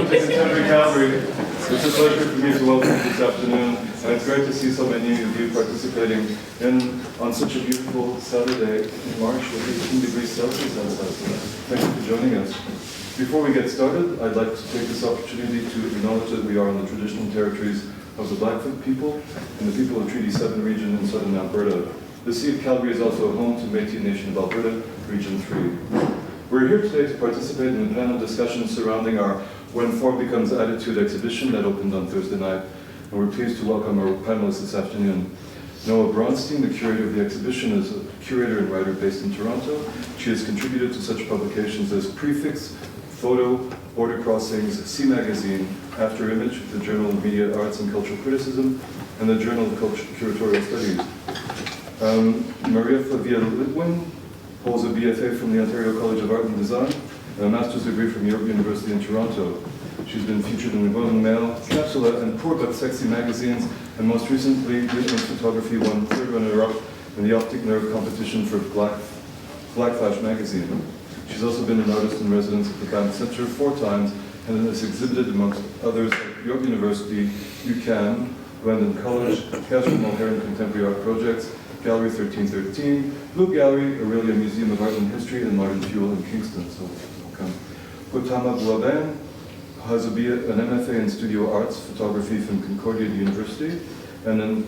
Welcome to Contemporary Calgary. It's a pleasure for me to welcome you this afternoon, and it's great to see so many of you participating on such a beautiful Saturday in March with 18 degrees Celsius outside. Thank you for joining us. Before we get started, I'd like to take this opportunity to acknowledge that we are on the traditional territories of the Blackfoot people and the people of Treaty 7 region in southern Alberta. The Sea of Calgary is also home to Métis Nation of Alberta, Region 3. We're here today to participate in a panel discussion surrounding our When Form Becomes Attitude exhibition that opened on Thursday night. And we're pleased to welcome our panelists this afternoon. Noah Bronstein, the curator of the exhibition, is a curator and writer based in Toronto. She has contributed to such publications as Prefix, Photo, Border Crossings, C Magazine, After Image, the Journal of Media Arts and Cultural Criticism, and the Journal of Curatorial Studies. Maria Flavia Litwin holds a BFA from the Ontario College of Art and Design and a master's degree from York University in Toronto. She's been featured in the Golden Mail, Capsula, and Poor But Sexy magazines, and most recently, Witness Photography won third runner-up in the Optic Nerve competition for Black Flash magazine. She's also been an artist in residence at the Banff Centre 4 times and has exhibited amongst others at York University, UQAM, London College, Casual Mulherron Contemporary Art Projects, Gallery 1313, Blue Gallery, Aurelia Museum of Art and History, and Modern Fuel in Kingston. So welcome. Potama Bouaben has an MFA in Studio Arts Photography from Concordia University, and an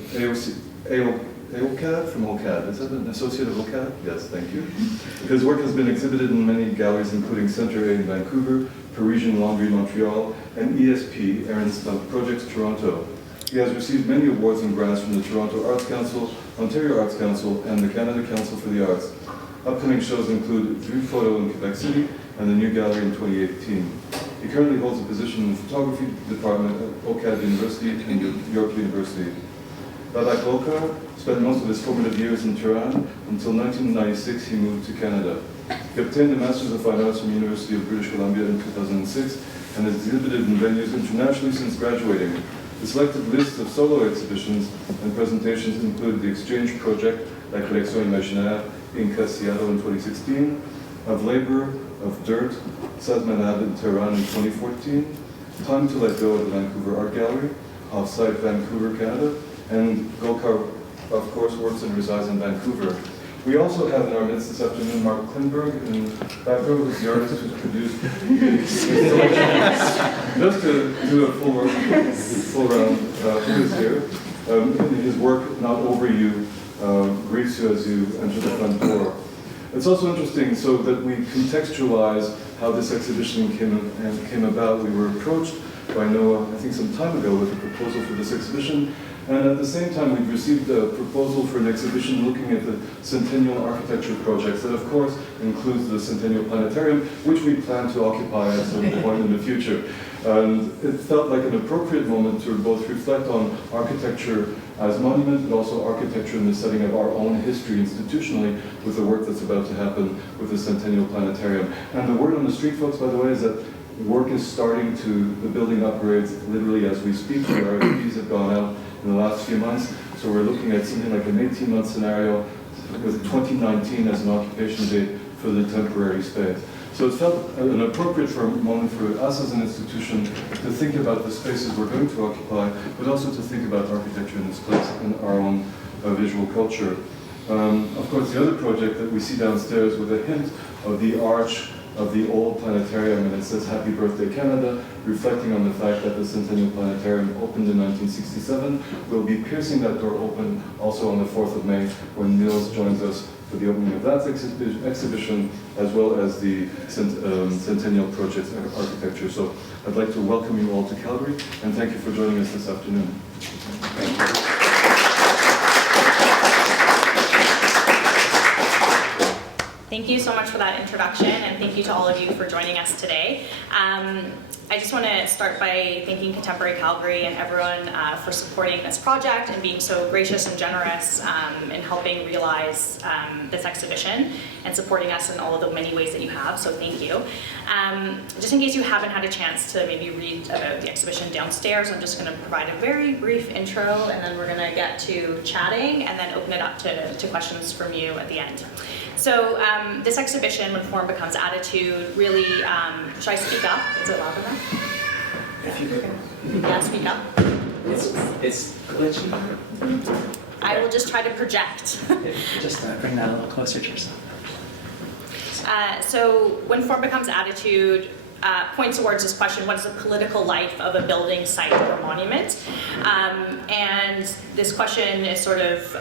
AOCAD from OCAD. Is that an associate of OCAD? Yes, thank you. His work has been exhibited in many galleries, including Centre A in Vancouver, Parisian Laundry Montreal, and ESP, Aaron's Projects Toronto. He has received many awards and grants from the Toronto Arts Council, Ontario Arts Council, and the Canada Council for the Arts. Upcoming shows include Vue Photo in Quebec City and the New Gallery in 2018. He currently holds a position in the photography department at OCAD University and York University. Babak Olkar spent most of his formative years in Tehran. Until 1996, he moved to Canada. He obtained a Master's of Fine Arts from the University of British Columbia in 2006 and has exhibited in venues internationally since graduating. The selected list of solo exhibitions and presentations include the Exchange Project, La Collection Imaginaire, in Seattle in 2016, Of Labor, of Dirt, Sazmanad in Tehran in 2014, Time to Let Go at the Vancouver Art Gallery, Offsite Vancouver, Canada, and Golkar, of course, works and resides in Vancouver. We also have in our midst this afternoon Mark Klinberg, in back row, who's the artist who's produced just to do a full round, who is here. His work, Not Over You, greets you as you enter the front door. It's also interesting so that we contextualize how this exhibition came about. We were approached by Noah, I think some time ago, with a proposal for this exhibition. And at the same time, we've received a proposal for an exhibition looking at the Centennial Architecture projects that, of course, includes the Centennial Planetarium, which we plan to occupy at some point in the future. And it felt like an appropriate moment to both reflect on architecture as monument, but also architecture in the setting of our own history institutionally with the work that's about to happen with the Centennial Planetarium. And the word on the street, folks, by the way, is that work is starting to, the building upgrades literally as we speak. The RFPs have gone out in the last few months. So we're looking at something like an 18-month scenario with 2019 as an occupation date for the temporary space. So it felt an appropriate moment for us as an institution to think about the spaces we're going to occupy, but also to think about architecture in this place in our own visual culture. Of course, the other project that we see downstairs with a hint of the arch of the old planetarium, and it says Happy Birthday Canada, reflecting on the fact that the Centennial Planetarium opened in 1967. We'll be piercing that door open also on the 4th of May when Mills joins us for the opening of that exhibition, as well as the Centennial Project Architecture. So I'd like to welcome you all to Calgary, and thank you for joining us this afternoon. Thank you. Thank you so much for that introduction, and thank you to all of you for joining us today. I just want to start by thanking Contemporary Calgary and everyone for supporting this project and being so gracious and generous in helping realize this exhibition and supporting us in all of the many ways that you have, so thank you. Just in case you haven't had a chance to maybe read about the exhibition downstairs, I'm just going to provide a very brief intro, and then we're going to get to chatting and then open it up to questions from you at the end. So this exhibition, When Form Becomes Attitude, really, should I speak up? Is it loud enough? If you could. Yeah, speak up. It's glitchy. I will just try to project. Just bring that a little closer to yourself. So when form becomes attitude, points towards this question: what is the political life of a building, site, or monument? And this question is sort of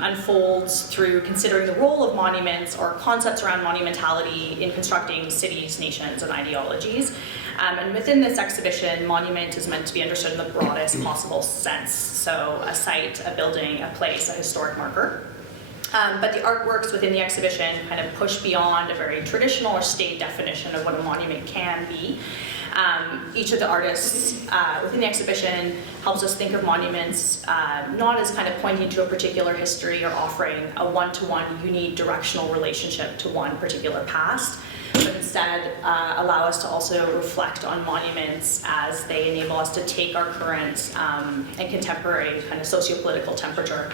unfolds through considering the role of monuments or concepts around monumentality in constructing cities, nations, and ideologies. And within this exhibition, monument is meant to be understood in the broadest possible sense. So a site, a building, a place, a historic marker. But the artworks within the exhibition kind of push beyond a very traditional or staid definition of what a monument can be. Each of the artists within the exhibition helps us think of monuments not as kind of pointing to a particular history or offering a one-to-one unidirectional relationship to one particular past, but instead allow us to also reflect on monuments as they enable us to take our current and contemporary kind of socio-political temperature.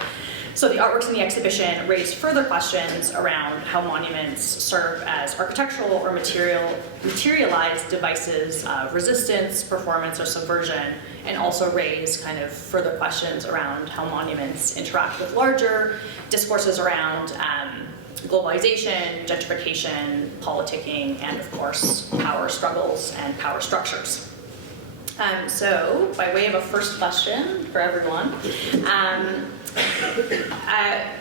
So the artworks in the exhibition raise further questions around how monuments serve as architectural or materialized devices of resistance, performance, or subversion, and also raise kind of further questions around how monuments interact with larger discourses around globalization, gentrification, politicking, and of course, power struggles and power structures. So, by way of a first question for everyone,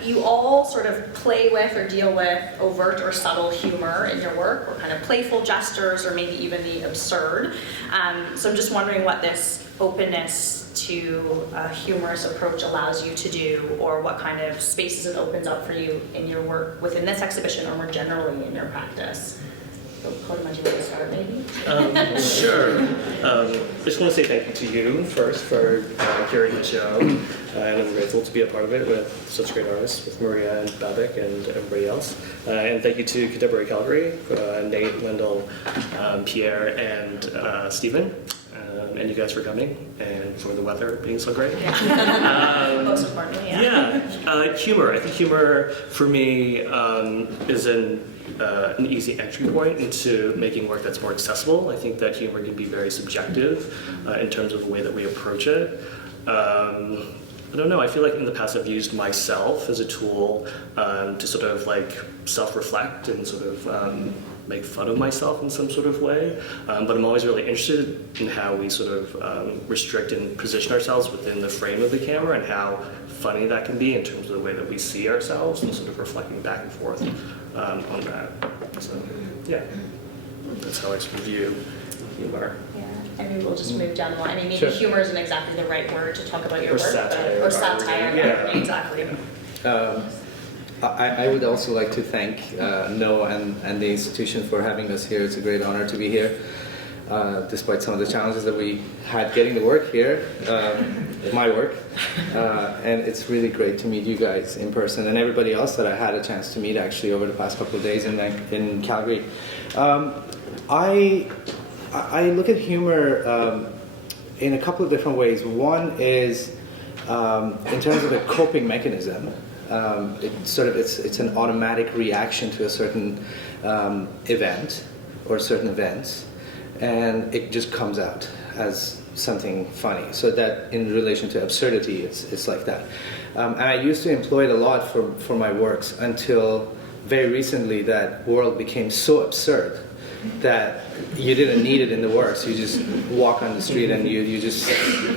you all sort of play with or deal with overt or subtle humor in your work, or kind of playful gestures, or maybe even the absurd. So I'm just wondering what this openness to a humorous approach allows you to do, or what kind of spaces it opens up for you in your work within this exhibition, or more generally in your practice. So, Cody, might you want to start, maybe? Sure. I just want to say thank you to you first for curating the show, and I'm grateful to be a part of it with such great artists, with Maria and Babik and everybody else. And thank you to Contemporary Calgary, Nate, Wendell, Pierre, and Stephen, and you guys for coming, and for the weather being so great. Yeah. Most importantly, yeah. Humor. I think humor for me is an easy entry point into making work that's more accessible. I think that humor can be very subjective in terms of the way that we approach it. I don't know, I feel like in the past I've used myself as a tool to sort of like self-reflect and sort of make fun of myself in some sort of way. But I'm always really interested in how we sort of restrict and position ourselves within the frame of the camera, and how funny that can be in terms of the way that we see ourselves, and sort of reflecting back and forth on that. So yeah, that's how I sort of view humor. Yeah, and maybe we'll just move down the line. I mean, maybe Sure. humor isn't exactly the right word to talk about your Or work, satire, or satire. yeah. Exactly. I would also like to thank Noah and the institution for having us here. It's a great honor to be here, despite some of the challenges that we had getting the work here, my work. And it's really great to meet you guys in person, and everybody else that I had a chance to meet actually over the past couple of days in Calgary. I look at humor in a couple of different ways. One is in terms of a coping mechanism. It's an automatic reaction to a certain event or certain events, and it just comes out as something funny. So that in relation to absurdity, it's like that. And I used to employ it a lot for my works until very recently that world became so absurd that you didn't need it in the works. You just walk on the street and you just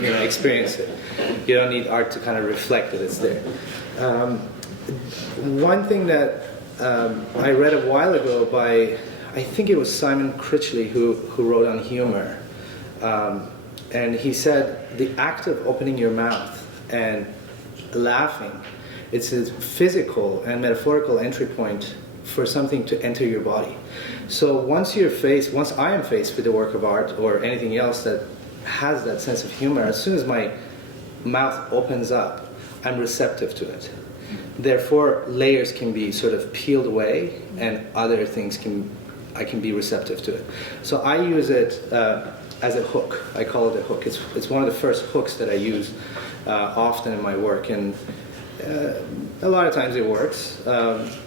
experience it. You don't need art to kind of reflect that it's there. One thing that I read a while ago by, I think it was Simon Critchley who wrote on humor, and he said the act of opening your mouth and laughing, it's a physical and metaphorical entry point for something to enter your body. So once I am faced with a work of art or anything else that has that sense of humor, as soon as my mouth opens up, I'm receptive to it. Therefore, layers can be sort of peeled away, and other things I can be receptive to it. So I use it as a hook. I call it a hook. It's one of the first hooks that I use often in my work, and a lot of times it works.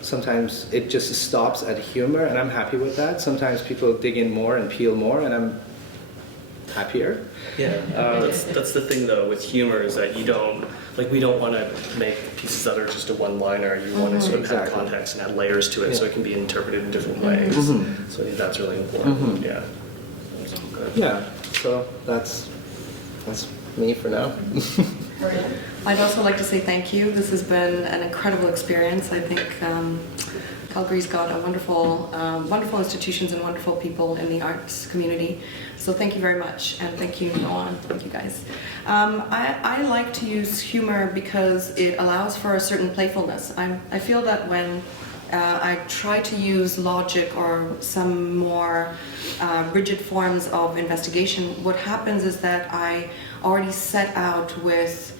Sometimes it just stops at humor, and I'm happy with that. Sometimes people dig in more and peel more, and happier. Yeah, that's the thing though with humor is that we don't want to make pieces that are just a one-liner. You want to sort of Exactly. have context and add layers to it so Yeah. it can be interpreted in different ways. So I think that's really important. Yeah. Good. Yeah, so that's me for now. I'd also like to say thank you. This has been an incredible experience. I think Calgary's got a wonderful institutions and wonderful people in the arts community. So thank you very much, and thank you, Noan. Thank you, guys. I like to use humor because it allows for a certain playfulness. I feel that when I try to use logic or some more rigid forms of investigation, what happens is that I already set out with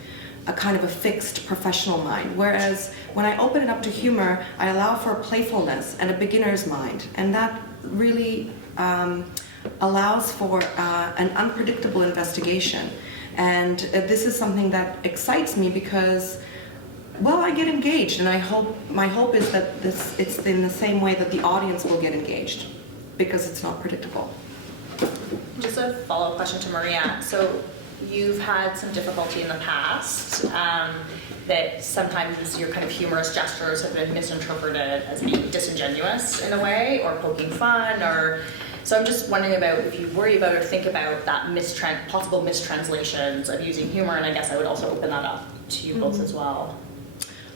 a kind of a fixed professional mind. Whereas when I open it up to humor, I allow for playfulness and a beginner's mind. And that really allows for an unpredictable investigation. And this is something that excites me because, well, I get engaged, and my hope is that it's in the same way that the audience will get engaged, because it's not predictable. Just a follow-up question to Maria. So you've had some difficulty in the past that sometimes your kind of humorous gestures have been misinterpreted as being disingenuous in a way, or poking fun, or so I'm just wondering about if you worry about or think about that possible mistranslations of using humor, and I guess I would also open that up to you both as well.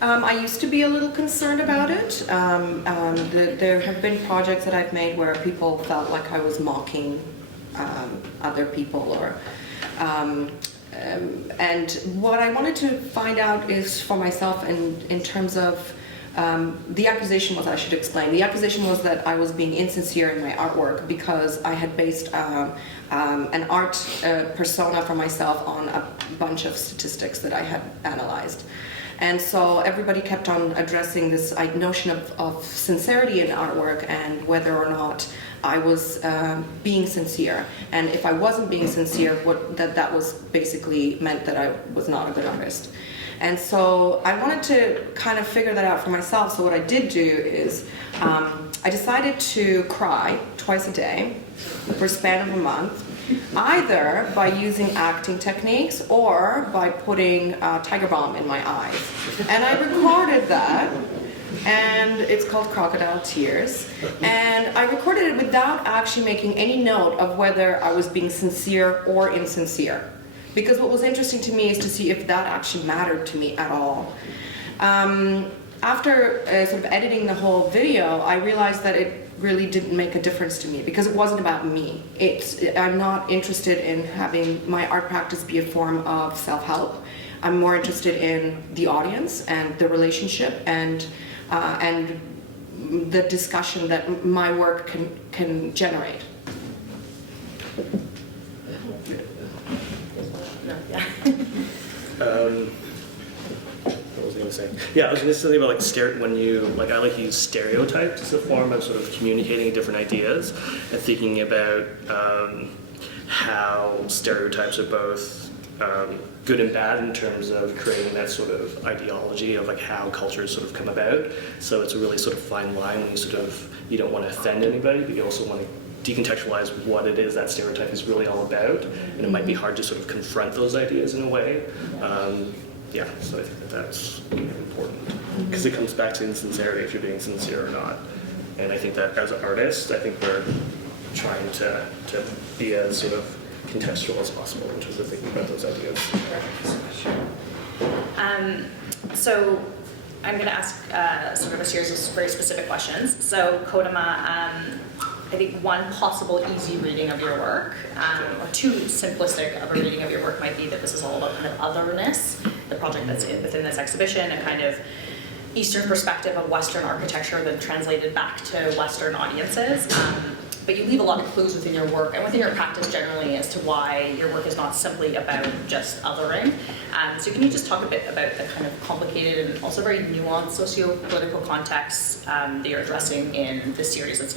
I used to be a little concerned about it. There have been projects that I've made where people felt like I was mocking other people, or and what I wanted to find out is for myself in terms of the accusation was, I should explain, the accusation was that I was being insincere in my artwork because I had based an art persona for myself on a bunch of statistics that I had analyzed. And so everybody kept on addressing this notion of sincerity in artwork and whether or not I was being sincere. And if I wasn't being sincere, that was basically meant that I was not a good artist. And so I wanted to kind of figure that out for myself. So what I did do is I decided to cry twice a day for a span of a month, either by using acting techniques or by putting Tiger Balm in my eyes. And I recorded that, and it's called Crocodile Tears. And I recorded it without actually making any note of whether I was being sincere or insincere. Because what was interesting to me is to see if that actually mattered to me at all. After sort of editing the whole video, I realized that it really didn't make a difference to me because it wasn't about me. I'm not interested in having my art practice be a form of self-help. I'm more interested in the audience and the relationship and the discussion that my work can generate. No, yeah. What was I going to say? Yeah, I was going to say something about I like to use stereotypes as a form of sort of communicating different ideas and thinking about how stereotypes are both good and bad in terms of creating that sort of ideology of like how cultures sort of come about. So it's a really sort of fine line when you don't want to offend anybody, but you also want to decontextualize what it is that stereotype is really all about, and it might be hard to sort of confront those ideas in a way. So I think that's important because it comes back to insincerity, if you're being sincere or not. And I think that as an artist, I think we're trying to be as sort of contextual as possible in terms of thinking about those ideas. So I'm going to ask sort of a series of very specific questions. So Kodama, I think one possible easy reading of your work, or too simplistic of a reading of your work might be that this is all about kind of otherness, the project that's within this exhibition, a kind of Eastern perspective of Western architecture then translated back to Western audiences. But you leave a lot of clues within your work and within your practice generally as to why your work is not simply about just othering. So can you just talk a bit about the kind of complicated and also very nuanced socio-political context that you're addressing in this series that's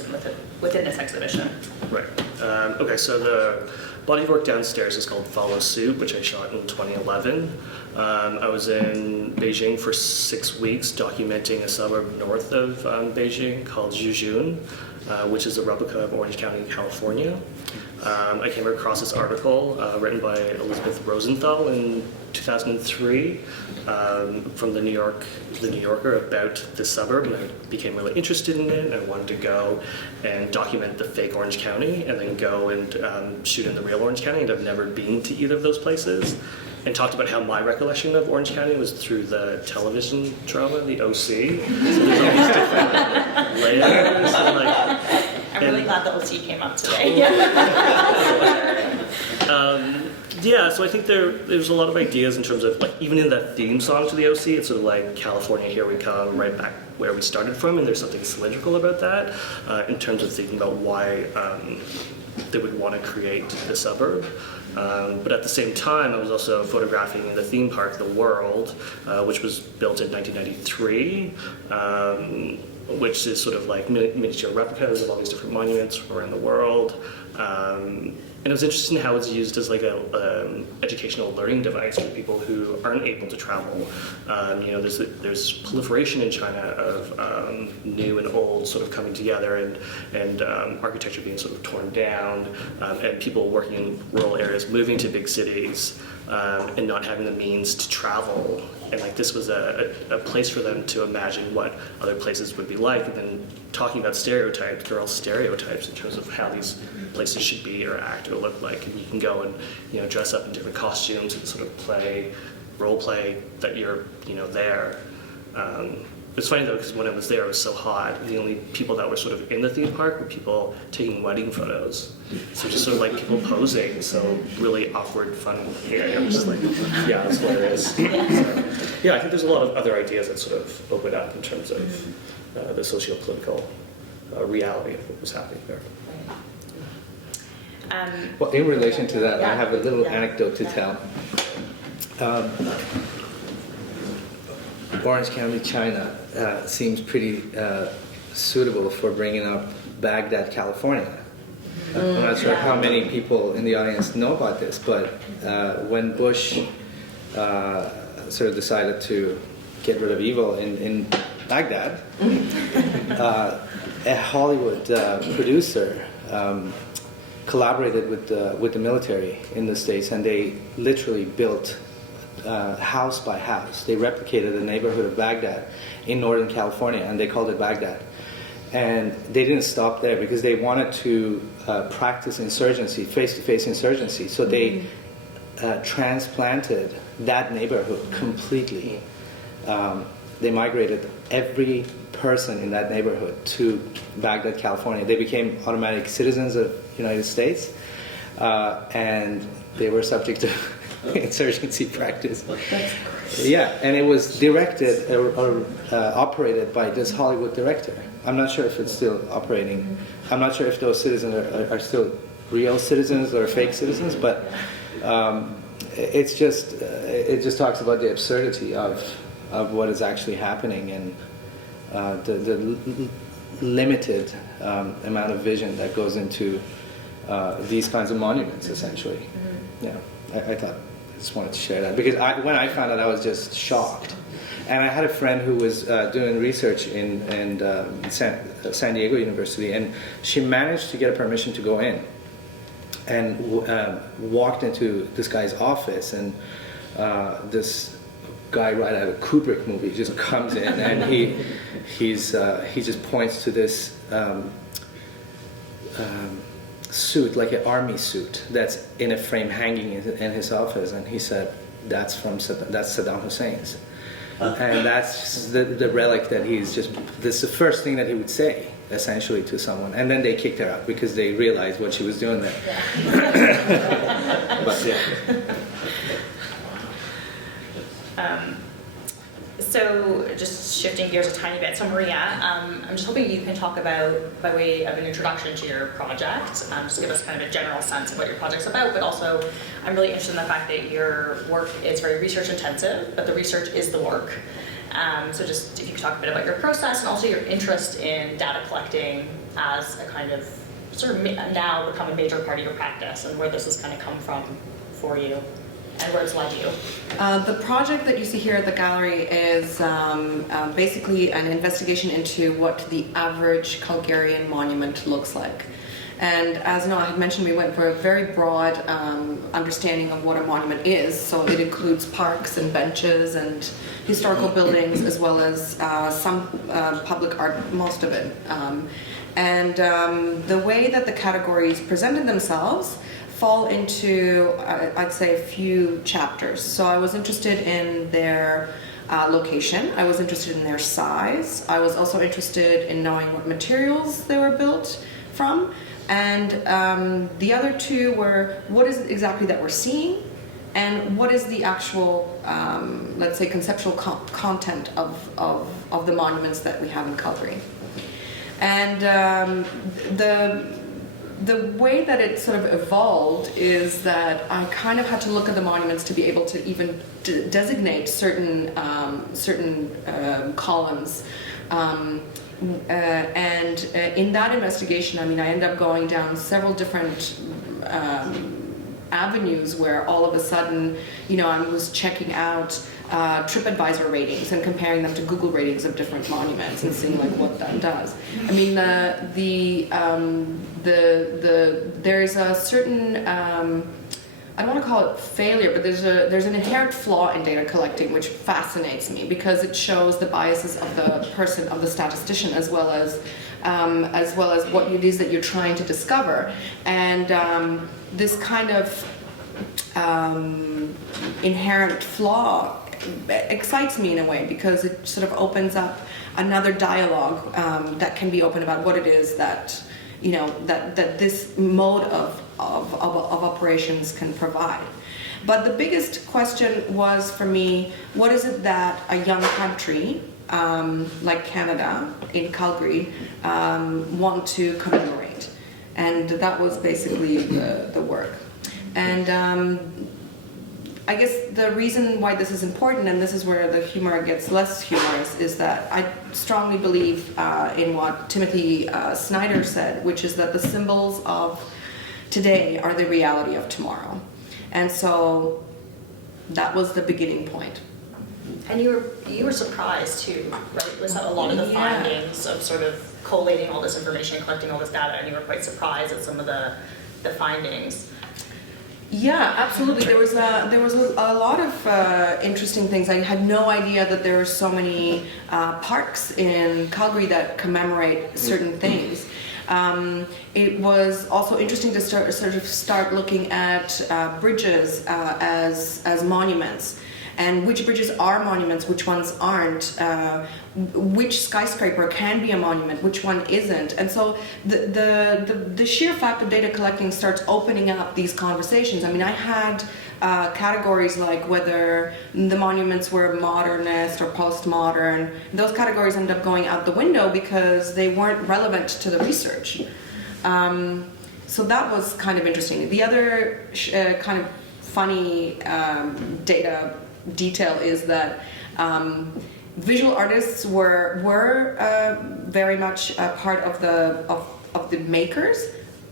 within this exhibition? Right. Okay, so the body of work downstairs is called Follow Suit, which I shot in 2011. I was in Beijing for 6 weeks documenting a suburb north of Beijing called Zhuzhun. which is a replica of Orange County, California. I came across this article written by Elizabeth Rosenthal in 2003 from the New Yorker about this suburb, and I became really interested in it. And I wanted to go and document the fake Orange County, and then go and shoot in the real Orange County. And I've never been to either of those places. And talked about how my recollection of Orange County was through the television drama, the OC. So there's all these different layers. And I'm really glad the OC came up today. Yeah, so I think there's a lot of ideas in terms of, like, even in the theme song to the OC, it's sort of like California, here we come, right back where we started from, and there's something cylindrical about that in terms of thinking about why they would want to create the suburb. But at the same time, I was also photographing the theme park, The World, which was built in 1993, which is sort of like miniature replicas of all these different monuments around the world. And it was interesting how it's used as like a educational learning device for people who aren't able to travel. There's proliferation in China of new and old sort of coming together, and architecture being sort of torn down, and people working in rural areas moving to big cities and not having the means to travel. And like this was a place for them to imagine what other places would be like, and then talking about stereotypes. They're all stereotypes in terms of how these places should be or act or look like. And you can go and dress up in different costumes and sort of role play that you're there. It's funny though, because when I was there, it was so hot. The only people that were sort of in the theme park were people taking wedding photos. So just sort of like people posing. So really awkward, fun. I'm just like, yeah, that's what it is. So, yeah, I think there's a lot of other ideas that sort of open up in terms of the socio-political reality of what was happening there. Well, in relation to that, I have a little anecdote to tell. Orange County, China seems pretty suitable for bringing up Baghdad, California. I'm not sure how many people in the audience know about this, but when Bush sort of decided to get rid of evil in Baghdad, a Hollywood producer collaborated with the military in the States, and they literally built house by house. They replicated the neighborhood of Baghdad in Northern California, and they called it Baghdad. And they didn't stop there because they wanted to practice insurgency, face-to-face insurgency. So they transplanted that neighborhood completely. They migrated every person in that neighborhood to Baghdad, California. They became automatic citizens of the United States, and they were subject to insurgency practice. Yeah, and it was directed or operated by this Hollywood director. I'm not sure if it's still operating. I'm not sure if those citizens are still real citizens or fake citizens, but it just talks about the absurdity of what is actually happening, and the limited amount of vision that goes into these kinds of monuments, essentially. Yeah, I thought I just wanted to share that because when I found out, I was just shocked. And I had a friend who was doing research in San Diego University, and she managed to get a permission to go in, and walked into this guy's office, and this guy right out of a Kubrick movie just comes in, and he just points to this suit, like an army suit, that's in a frame hanging in his office, and he said, that's Saddam Hussein's. And that's the relic that this is the first thing that he would say, essentially, to someone. And then they kicked her out because they realized what she was doing there. But yeah. So just shifting gears a tiny bit. So Maria, I'm just hoping you can talk about, by way of an introduction to your project, just give us kind of a general sense of what your project's about, but also I'm really interested in the fact that your work is very research intensive, but the research is the work. So just if you could talk a bit about your process and also your interest in data collecting as a kind of sort of now become a major part of your practice, and where this has kind of come from for you. and where it's led you. The project that you see here at the gallery is basically an investigation into what the average Calgarian monument looks like. And as Noah had mentioned, we went for a very broad understanding of what a monument is. So it includes parks and benches and historical buildings, as well as some public art, most of it. The way that the categories presented themselves fall into, I'd say, a few chapters. So I was interested in their location. I was interested in their size. I was also interested in knowing what materials they were built from. And the other two were, what is it exactly that we're seeing, and what is the actual, let's say, conceptual content of the monuments that we have in Calgary. And the way that it sort of evolved is that I kind of had to look at the monuments to be able to even designate certain columns. In that investigation, I mean, I ended up going down several different avenues where all of a sudden, you know, I was checking out TripAdvisor ratings and comparing them to Google ratings of different monuments and seeing like what that does. I mean, there's a certain I don't want to call it failure, but there's an inherent flaw in data collecting which fascinates me because it shows the biases of the person, of the statistician, as well as what it is that you're trying to discover. And this kind of inherent flaw excites me in a way because it sort of opens up another dialogue that can be open about what it is that, you know, that this mode of operations can provide. But the biggest question was for me, what is it that a young country like Canada in Calgary want to commemorate? And that was basically the work. And I guess the reason why this is important, and this is where the humor gets less humorous, is that I strongly believe in what Timothy Snyder said, which is that the symbols of today are the reality of tomorrow. And so that was the beginning point. And you were surprised too, right? Was that a lot of the findings of sort of collating all this information and collecting all this data, and you were quite surprised at some of the findings? Yeah, absolutely. There was a lot of interesting things. I had no idea that there were so many parks in Calgary that commemorate certain things. It was also interesting to start looking at bridges as monuments, and which bridges are monuments, which ones aren't, which skyscraper can be a monument, which one isn't. And so the sheer fact of data collecting starts opening up these conversations. I mean, I had categories like whether the monuments were modernist or postmodern. Those categories ended up going out the window because they weren't relevant to the research. So that was kind of interesting. The other kind of funny data detail is that visual artists were very much a part of the makers,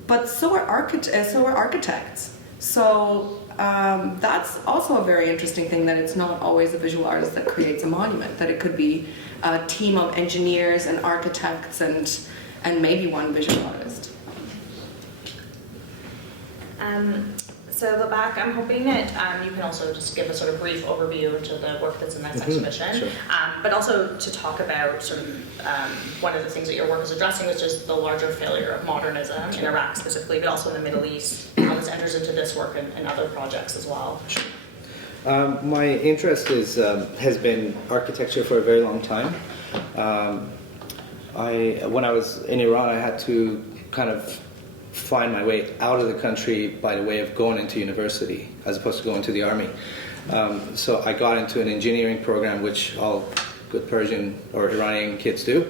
but so are architects. So that's also a very interesting thing, that it's not always a visual artist that creates a monument, that it could be a team of engineers and architects and maybe one visual artist. So the back, I'm hoping that you can also just give a sort of brief overview into the work that's in this exhibition, sure. But also to talk about sort of one of the things that your work is addressing, which is the larger failure of modernism in Iraq specifically, but also in the Middle East, how this enters into this work and other projects as well. My interest has been architecture for a very long time. When I was in Iran, I had to kind of find my way out of the country by the way of going into university as opposed to going to the army. So I got into an engineering program, which all good Persian or Iranian kids do.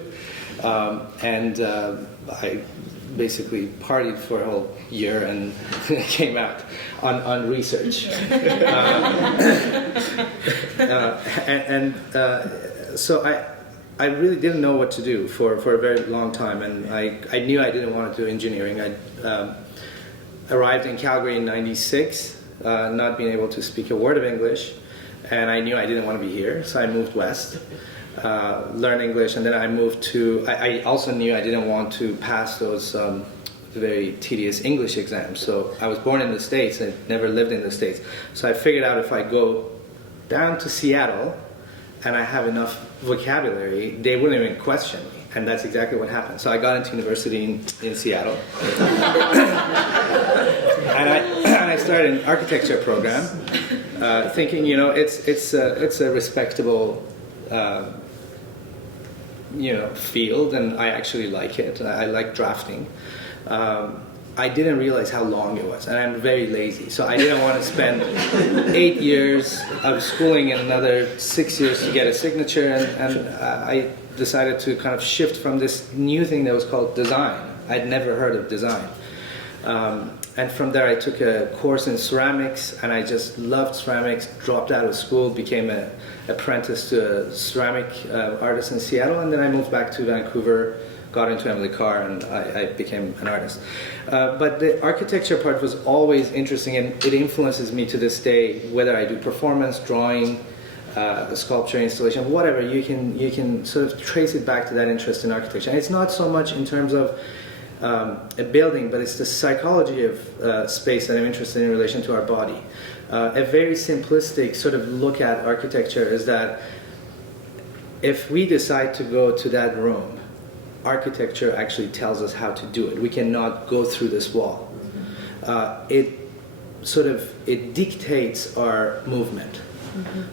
I basically partied for a whole year and came out on research. So I really didn't know what to do for a very long time, and I knew I didn't want to do engineering. I arrived in Calgary in '96, not being able to speak a word of English, and I knew I didn't want to be here, so I moved west, learned English, and then I moved to. I also knew I didn't want to pass those very tedious English exams. So I was born in the States and never lived in the States. So I figured out if I go down to Seattle and I have enough vocabulary, they wouldn't even question me. And that's exactly what happened. So I got into university in Seattle. and I started an architecture program, thinking, it's a respectable, field, and I actually like it. I like drafting. I didn't realize how long it was, and I'm very lazy, so I didn't want to spend 8 years of schooling and another 6 years to get a signature, and I decided to kind of shift from this new thing that was called design. I'd never heard of design. And from there I took a course in ceramics, and I just loved ceramics, dropped out of school, became an apprentice to a ceramic artist in Seattle, and then I moved back to Vancouver, got into Emily Carr, and I became an artist. But the architecture part was always interesting, and it influences me to this day, whether I do performance, drawing, sculpture, installation, whatever. You can sort of trace it back to that interest in architecture. And it's not so much in terms of a building, but it's the psychology of space that I'm interested in relation to our body. A very simplistic sort of look at architecture is that if we decide to go to that room, architecture actually tells us how to do it. We cannot go through this wall. It dictates our movement.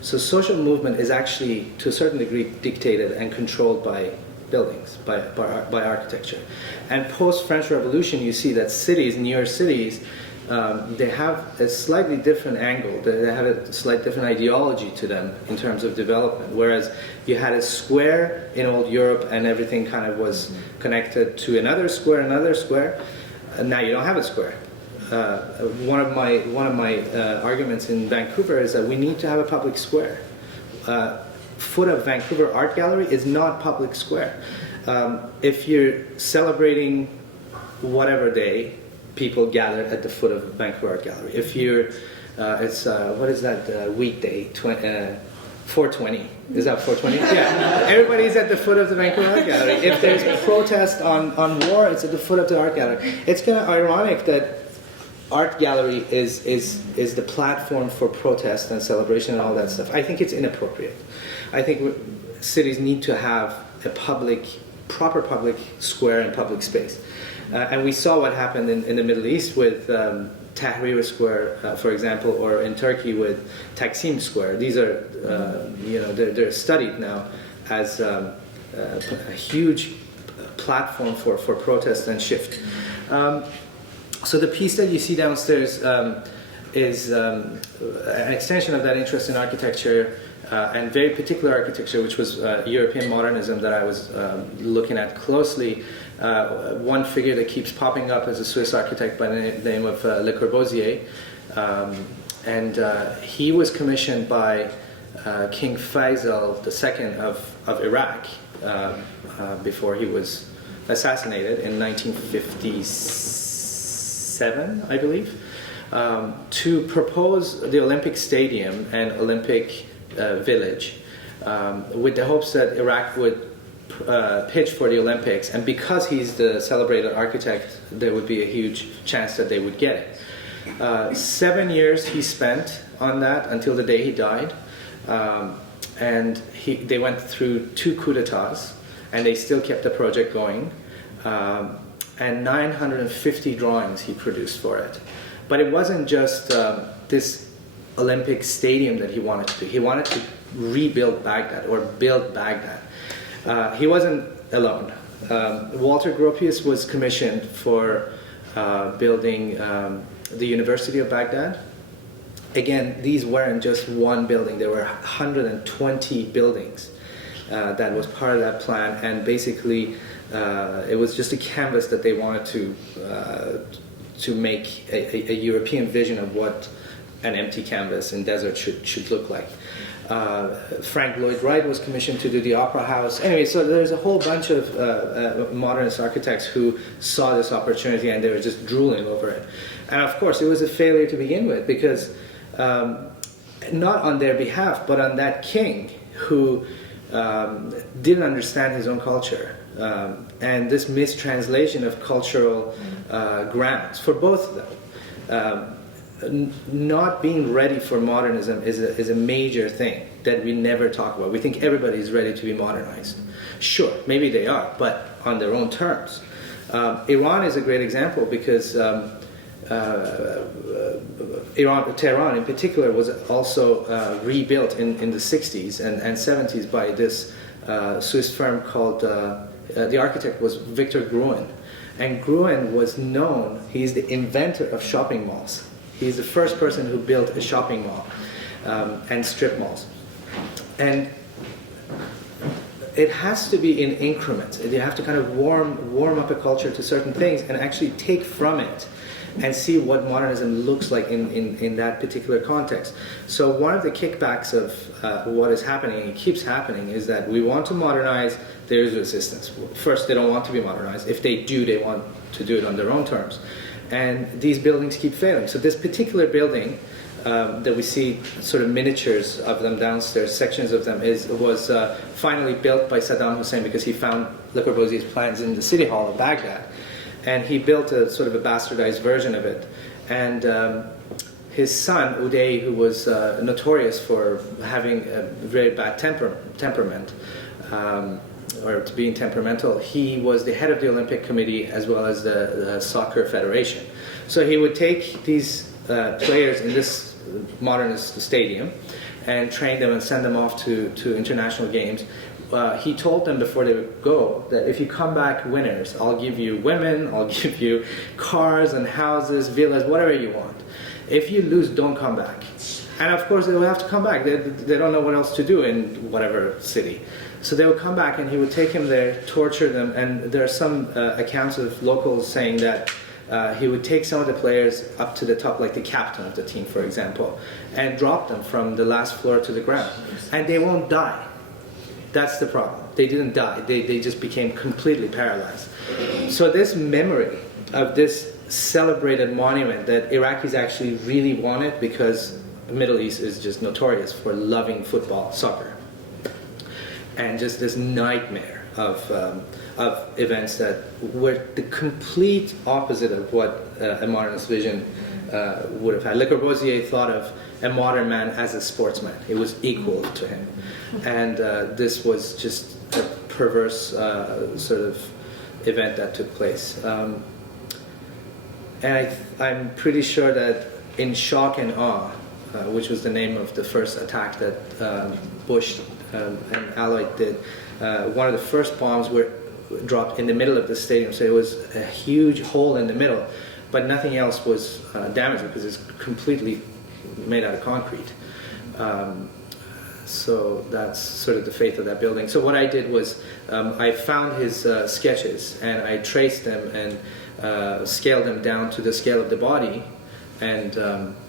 So social movement is actually, to a certain degree, dictated and controlled by buildings, by architecture. And post-French Revolution, you see that cities, newer cities, they have a slightly different angle. They have a slightly different ideology to them in terms of development. Whereas you had a square in old Europe, and everything kind of was connected to another square, and now you don't have a square. One of my arguments in Vancouver is that we need to have a public square. Foot of Vancouver Art Gallery is not public square. If you're celebrating whatever day, people gather at the foot of Vancouver Art Gallery. If you're, what is that weekday? 420. Is that 420? Yeah. Everybody's at the foot of the Vancouver Art Gallery. If there's protest on war, it's at the foot of the art gallery. It's kind of ironic that art gallery is the platform for protest and celebration and all that stuff. I think it's inappropriate. I think cities need to have a proper public square and public space. And we saw what happened in the Middle East with Tahrir Square, for example, or in Turkey with Taksim Square. These are, they're studied now as a huge platform for protest and shift. So the piece that you see downstairs is an extension of that interest in architecture, and very particular architecture, which was European modernism that I was looking at closely. One figure that keeps popping up is a Swiss architect by the name of Le Corbusier, and he was commissioned by King Faisal II of Iraq before he was assassinated in 1957, I believe, to propose the Olympic Stadium and Olympic Village with the hopes that Iraq would pitch for the Olympics, and because he's the celebrated architect, there would be a huge chance that they would get it. 7 years he spent on that until the day he died, and they went through 2 coups d'etats, and they still kept the project going, and 950 drawings he produced for it. But it wasn't just this Olympic stadium that he wanted to do. He wanted to rebuild Baghdad, or build Baghdad. He wasn't alone. Walter Gropius was commissioned for building the University of Baghdad. Again, these weren't just one building. There were 120 buildings that was part of that plan, and basically it was just a canvas that they wanted to make a European vision of what an empty canvas in desert should look like. Frank Lloyd Wright was commissioned to do the Opera House. Anyway, so there's a whole bunch of modernist architects who saw this opportunity and they were just drooling over it. And of course, it was a failure to begin with because not on their behalf, but on that king who didn't understand his own culture. And this mistranslation of cultural grounds for both of them. Not being ready for modernism is a major thing that we never talk about. We think everybody is ready to be modernized. Sure, maybe they are, but on their own terms. Iran is a great example because Tehran in particular was also rebuilt in the 60s and 70s by this Swiss firm called, the architect was Victor Gruen. And Gruen was known, he's the inventor of shopping malls. He's the first person who built a shopping mall and strip malls. And it has to be in increments. You have to kind of warm up a culture to certain things and actually take from it and see what modernism looks like in that particular context. So one of the kickbacks of what is happening, and it keeps happening, is that we want to modernize, there is resistance. First, they don't want to be modernized. If they do, they want to do it on their own terms. And these buildings keep failing. So this particular building that we see sort of miniatures of them downstairs, sections of them, was finally built by Saddam Hussein because he found Le Corbusier's plans in the city hall of Baghdad. And he built a sort of a bastardized version of it. And his son, Uday, who was notorious for having a very bad temperament, or to being temperamental, he was the head of the Olympic Committee as well as the Soccer Federation. So he would take these players in this modernist stadium and train them and send them off to international games. He told them before they would go that if you come back winners, I'll give you women, I'll give you cars and houses, villas, whatever you want. If you lose, don't come back. And of course, they will have to come back. They don't know what else to do in whatever city. So they would come back and he would take them there, torture them. And there are some accounts of locals saying that he would take some of the players up to the top, like the captain of the team, for example, and drop them from the last floor to the ground. And they won't die. That's the problem. They didn't die. They just became completely paralyzed. So this memory of this celebrated monument that Iraqis actually really wanted, because the Middle East is just notorious for loving football, soccer, and just this nightmare of events that were the complete opposite of what a modernist vision would have had. Le Corbusier thought of a modern man as a sportsman. It was equal to him. And this was just a perverse sort of event that took place. And I'm pretty sure that in shock and awe, which was the name of the first attack that Bush and Allied did, one of the first bombs were dropped in the middle of the stadium. So it was a huge hole in the middle, but nothing else was damaged because it's completely made out of concrete. So that's sort of the fate of that building. So what I did was I found his sketches and I traced them and scaled them down to the scale of the body and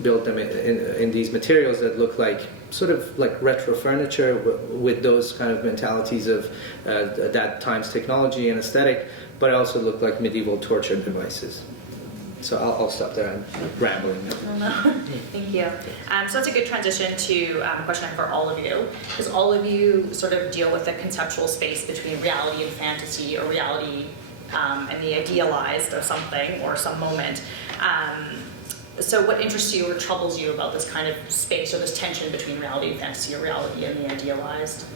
built them in these materials that look like sort of like retro furniture with those kind of mentalities of that time's technology and aesthetic, but also look like medieval torture devices. So I'll stop there. I'm rambling now. Oh, no. Thank you. So that's a good transition to a question for all of you, because all of you sort of deal with the conceptual space between reality and fantasy, or reality and the idealized of something or some moment. So what interests you or troubles you about this kind of space, or this tension between reality and fantasy, or reality and the idealized?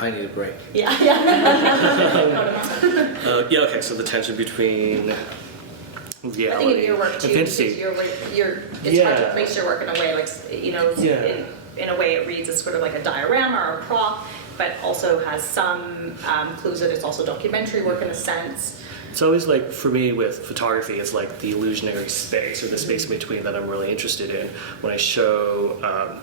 I need a break. Yeah. Yeah, okay, so the tension between I think reality of your work too, and fantasy. it's hard to place your work in a way, like, in a way it reads as sort of like a diorama or a prop, but also has some clues that it's also documentary work in a sense. It's always like, for me with photography, it's like the illusionary space, or the space in between, that I'm really interested in. When I show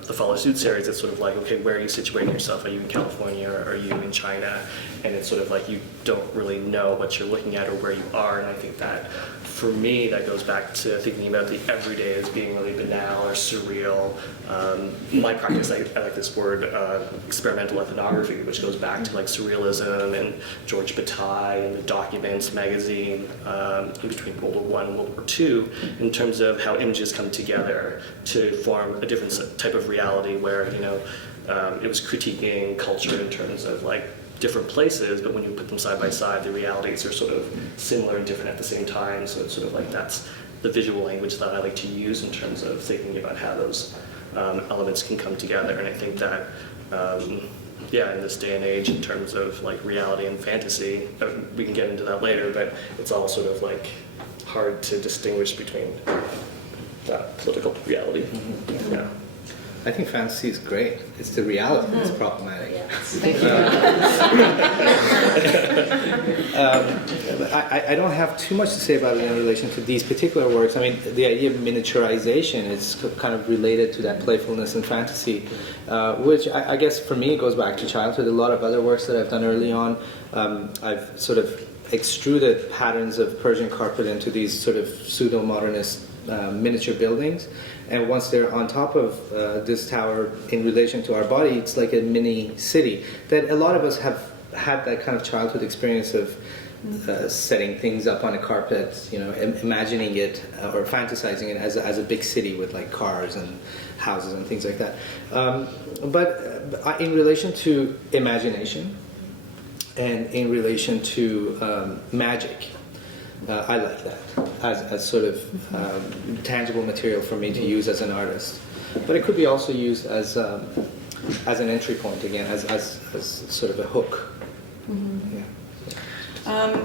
the Follow Suit series, it's sort of like, okay, where are you situating yourself? Are you in California, or are you in China? And it's sort of like you don't really know what you're looking at or where you are, and I think that for me, that goes back to thinking about the everyday as being really banal or surreal. My practice, I like this word, experimental ethnography, which goes back to like surrealism and George Bataille and the Documents magazine in between World War I and World War II, in terms of how images come together to form a different type of reality where, it was critiquing culture in terms of like different places, but when you put them side by side, the realities are sort of similar and different at the same time. So it's sort of like that's the visual language that I like to use in terms of thinking about how those elements can come together. And I think that, in this day and age, in terms of like reality and fantasy, we can get into that later, but it's all sort of like hard to distinguish between that political reality. Mm-hmm. Yeah. I think fantasy is great. It's the reality that's problematic. Thank you. I don't have too much to say about it in relation to these particular works. I mean, the idea of miniaturization is kind of related to that playfulness and fantasy, which I guess for me goes back to childhood. A lot of other works that I've done early on, I've sort of extruded patterns of Persian carpet into these sort of pseudo-modernist miniature buildings. And once they're on top of this tower in relation to our body, it's like a mini city. That a lot of us have had that kind of childhood experience of setting things up on a carpet, imagining it or fantasizing it as a big city with like cars and houses and things like that. But in relation to imagination and in relation to magic, I like that as sort of tangible material for me to use as an artist. But it could be also used as an entry point again, as sort of a hook. Mm-hmm. Yeah.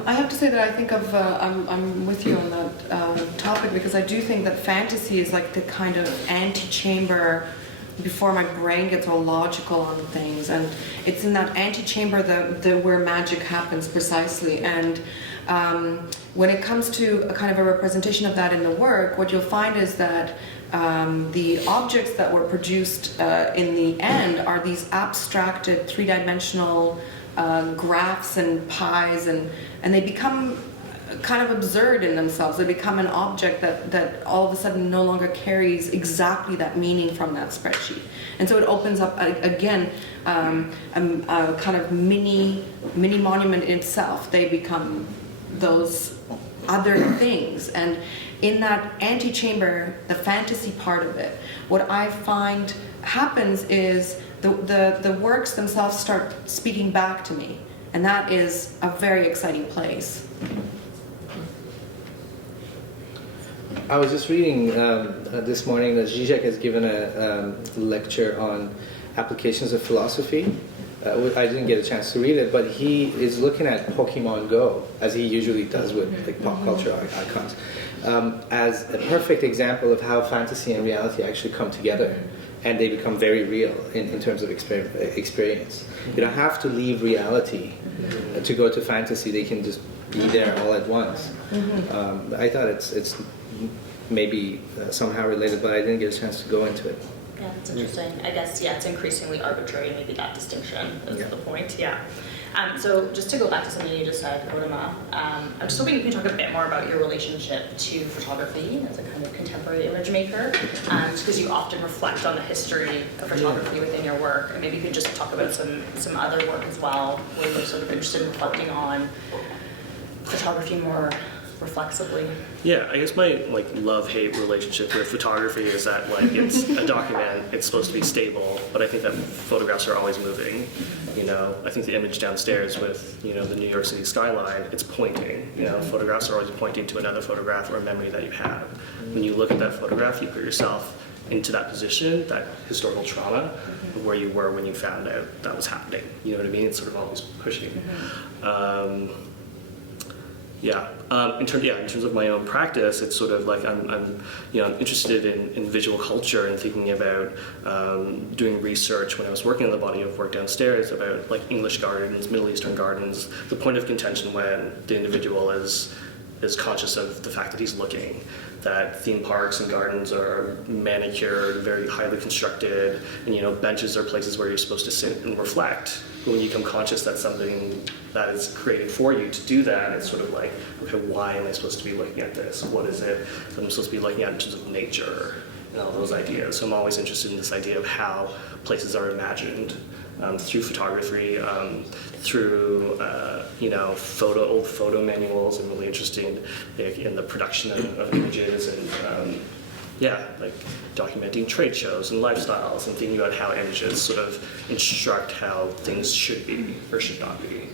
I have to say that I think of I'm with you on that topic, because I do think that fantasy is like the kind of antechamber before my brain gets all logical on things, and it's in that antechamber that where magic happens precisely. And when it comes to a kind of a representation of that in the work, what you'll find is that the objects that were produced in the end are these abstracted three-dimensional graphs and pies, and they become kind of absurd in themselves. They become an object that all of a sudden no longer carries exactly that meaning from that spreadsheet. And so it opens up, again, a kind of mini monument in itself. They become those other things. And in that antechamber, the fantasy part of it, what I find happens is the works themselves start speaking back to me. And that is a very exciting place. I was just reading this morning that Zizek has given a lecture on applications of philosophy. I didn't get a chance to read it, but he is looking at Pokemon Go, as he usually does with like pop culture icons, as a perfect example of how fantasy and reality actually come together, and they become very real in terms of experience. You don't have to leave reality to go to fantasy. They can just be there all at once. I thought it's maybe somehow related, but I didn't get a chance to go into it. Yeah, that's interesting. I guess, it's increasingly arbitrary, maybe that distinction is the point, so just to go back to something you just said, Gautam, I'm just hoping you can talk a bit more about your relationship to photography as a kind of contemporary image maker, because you often reflect on the history of photography within your work, and maybe you could just talk about some other work as well, where you're sort of interested in reflecting on photography more reflexively. Yeah, I guess my love-hate relationship with photography is that it's a document, it's supposed to be stable, but I think that photographs are always moving. I think the image downstairs with the New York City skyline, it's pointing. Photographs are always pointing to another photograph or a memory that you have. When you look at that photograph, you put yourself into that position, that historical trauma of where you were when you found out that was happening. You know what I mean? It's sort of always pushing. In terms of my own practice, it's sort of like I'm interested in visual culture and thinking about doing research when I was working on the body of work downstairs about English gardens, Middle Eastern gardens. The point of contention when the individual is conscious of the fact that he's looking, that theme parks and gardens are manicured, very highly constructed, and benches are places where you're supposed to sit and reflect. But when you become conscious that something that is created for you to do that, it's sort of like, okay, why am I supposed to be looking at this? What is it that I'm supposed to be looking at in terms of nature and all those ideas? So I'm always interested in this idea of how places are imagined through photography, through old photo manuals. I'm really interested in the production of images and like documenting trade shows and lifestyles and thinking about how images sort of instruct how things should be or should not be.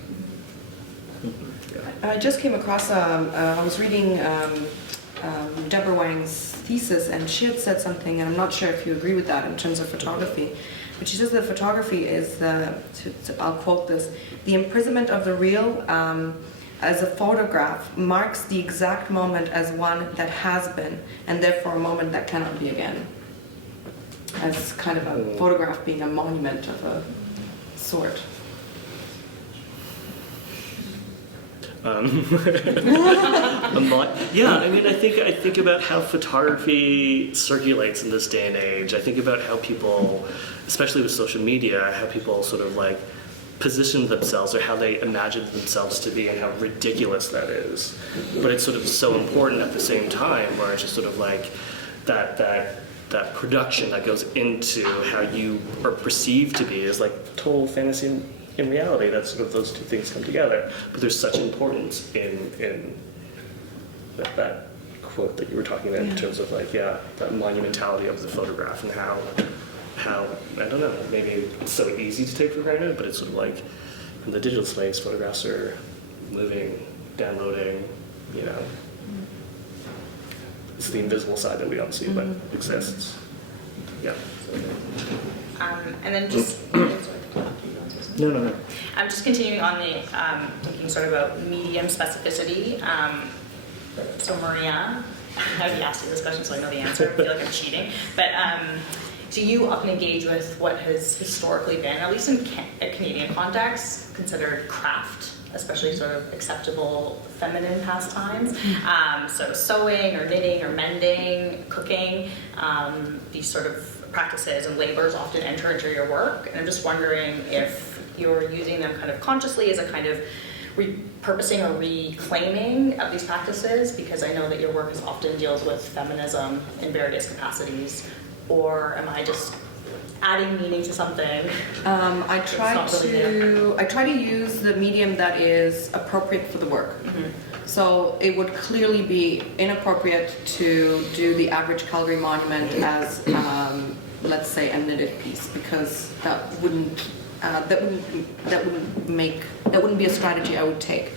I just came across, I was reading Deborah Wang's thesis, and she had said something, and I'm not sure if you agree with that in terms of photography, but she says that photography is, I'll quote this, the imprisonment of the real as a photograph marks the exact moment as one that has been, and therefore a moment that cannot be again. As kind of a photograph being a monument of a sort. Yeah, I mean, I think about how photography circulates in this day and age. I think about how people, especially with social media, how people sort of like position themselves or how they imagine themselves to be and how ridiculous that is. But it's sort of so important at the same time, where it's just sort of like that production that goes into how you are perceived to be is like total fantasy in reality. That's sort of those two things come together. But there's such importance in that quote that you were talking about in terms of like, that monumentality of the photograph and how I don't know, maybe it's so easy to take for granted, but it's sort of like in the digital space, photographs are moving, downloading, it's the invisible side that we don't see, but exists. Yeah. And then just No. I'm just continuing on the thinking sort of about medium specificity. So Maria, I already asked you this question, so I know the answer. I feel like I'm cheating, but do you often engage with what has historically been, at least in a Canadian context, considered craft, especially sort of acceptable feminine pastimes? So sewing or knitting or mending, cooking, these sort of practices and labors often enter into your work. And I'm just wondering if you're using them kind of consciously as a kind of repurposing or reclaiming of these practices, because I know that your work often deals with feminism in various capacities. Or am I just adding meaning to something? I try to use the medium that is appropriate for the work. Mm-hmm. So it would clearly be inappropriate to do the average Calgary monument as, let's say, a knitted piece, because that wouldn't be a strategy I would take.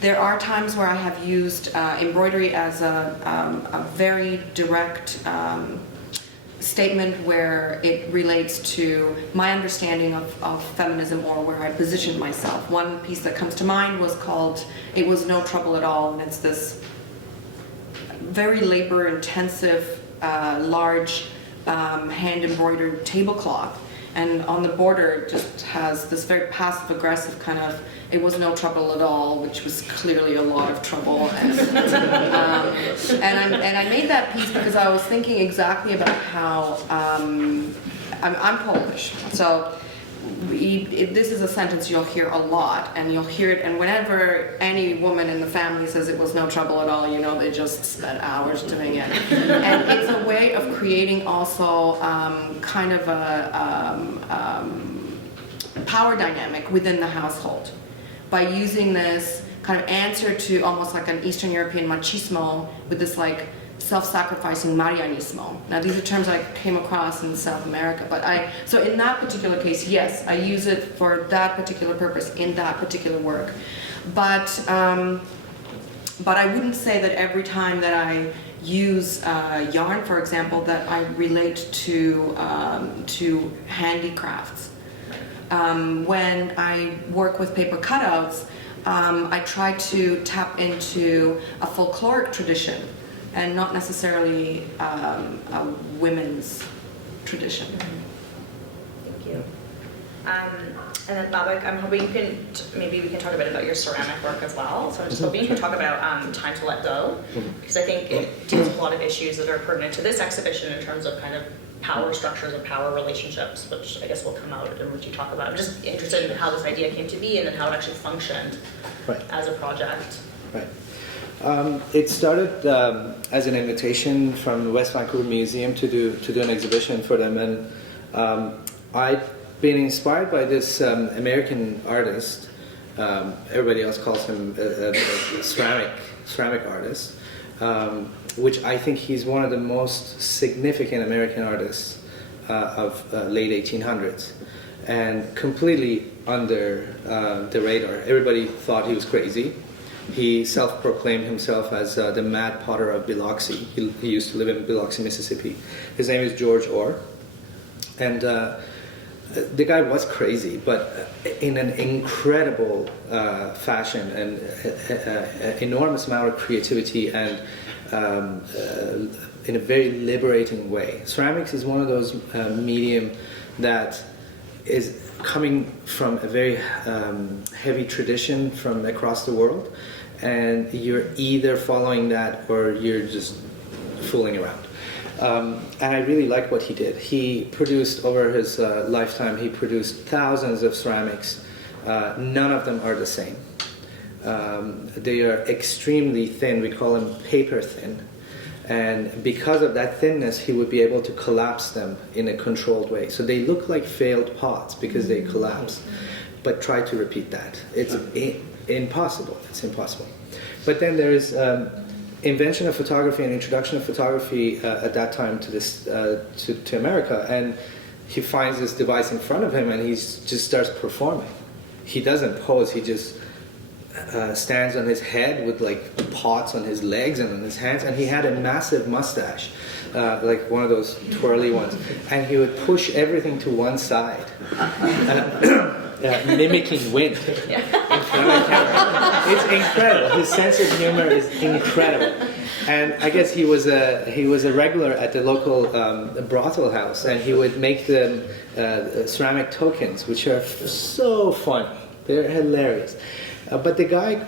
There are times where I have used embroidery as a very direct statement where it relates to my understanding of feminism, or where I position myself. One piece that comes to mind was called "It Was No Trouble at All," and it's this very labor-intensive, large hand embroidered tablecloth, and on the border it just has this very passive-aggressive kind of "It was no trouble at all," which was clearly a lot of trouble. And I made that piece because I was thinking exactly about how I'm Polish, so this is a sentence you'll hear a lot, and you'll hear it, and whenever any woman in the family says "it was no trouble at all," they just spent hours doing it. And it's a way of creating also kind of a power dynamic within the household, by using this kind of answer to almost like an Eastern European machismo with this like self-sacrificing marianismo. Now these are terms I came across in South America, so in that particular case, yes, I use it for that particular purpose in that particular work. But I wouldn't say that every time that I use yarn, for example, that I relate to handicrafts. When I work with paper cutouts, I try to tap into a folkloric tradition and not necessarily a women's tradition. Thank you. And then Babak, I'm hoping you can, maybe we can talk a bit about your ceramic work as well. So I'm just hoping you can talk about Time to Let Go, because I think it deals with a lot of issues that are pertinent to this exhibition in terms of kind of power structures and power relationships, which I guess will come out in what you talk about. I'm just interested in how this idea came to be and then how it actually functioned as a project. Right. It started as an invitation from the West Vancouver Museum to do an exhibition for them, and I'd been inspired by this American artist. Everybody else calls him a ceramic artist, which I think he's one of the most significant American artists of late 1800s, and completely under the radar. Everybody thought he was crazy. He self-proclaimed himself as the Mad Potter of Biloxi. He used to live in Biloxi, Mississippi. His name is George Orr. And the guy was crazy, but in an incredible fashion, and enormous amount of creativity, and in a very liberating way. Ceramics is one of those medium that is coming from a very heavy tradition from across the world, and you're either following that or you're just fooling around. And I really like what he did. He produced, over his lifetime, he produced thousands of ceramics. None of them are the same. They are extremely thin. We call them paper thin. And because of that thinness, he would be able to collapse them in a controlled way. So they look like failed pots because they collapse. But try to repeat that. It's impossible. It's impossible. But then there is invention of photography and introduction of photography at that time to this to America. And he finds this device in front of him, and he just starts performing. He doesn't pose. He just stands on his head with like pots on his legs and on his hands, and he had a massive mustache, like one of those twirly ones, and he would push everything to one side, mimicking wind in front of the camera. It's incredible. His sense of humor is incredible, and I guess he was a regular at the local brothel house, and he would make them ceramic tokens, which are so funny. They're hilarious. But the guy,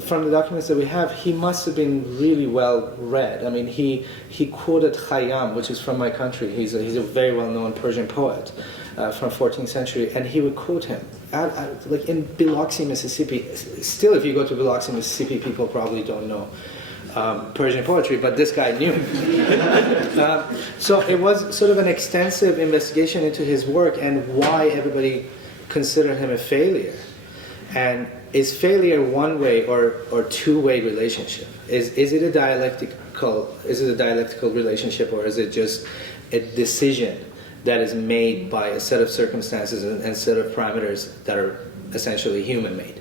from the documents that we have, he must have been really well read. I mean, he quoted Khayyam, which is from my country. He's a very well-known Persian poet from 14th century, and he would quote him. Like in Biloxi, Mississippi. Still, if you go to Biloxi, Mississippi, people probably don't know Persian poetry, but this guy knew. So it was sort of an extensive investigation into his work and why everybody considered him a failure. And is failure one-way or two-way relationship? Is it a dialectical relationship, or is it just a decision that is made by a set of circumstances and set of parameters that are essentially human-made?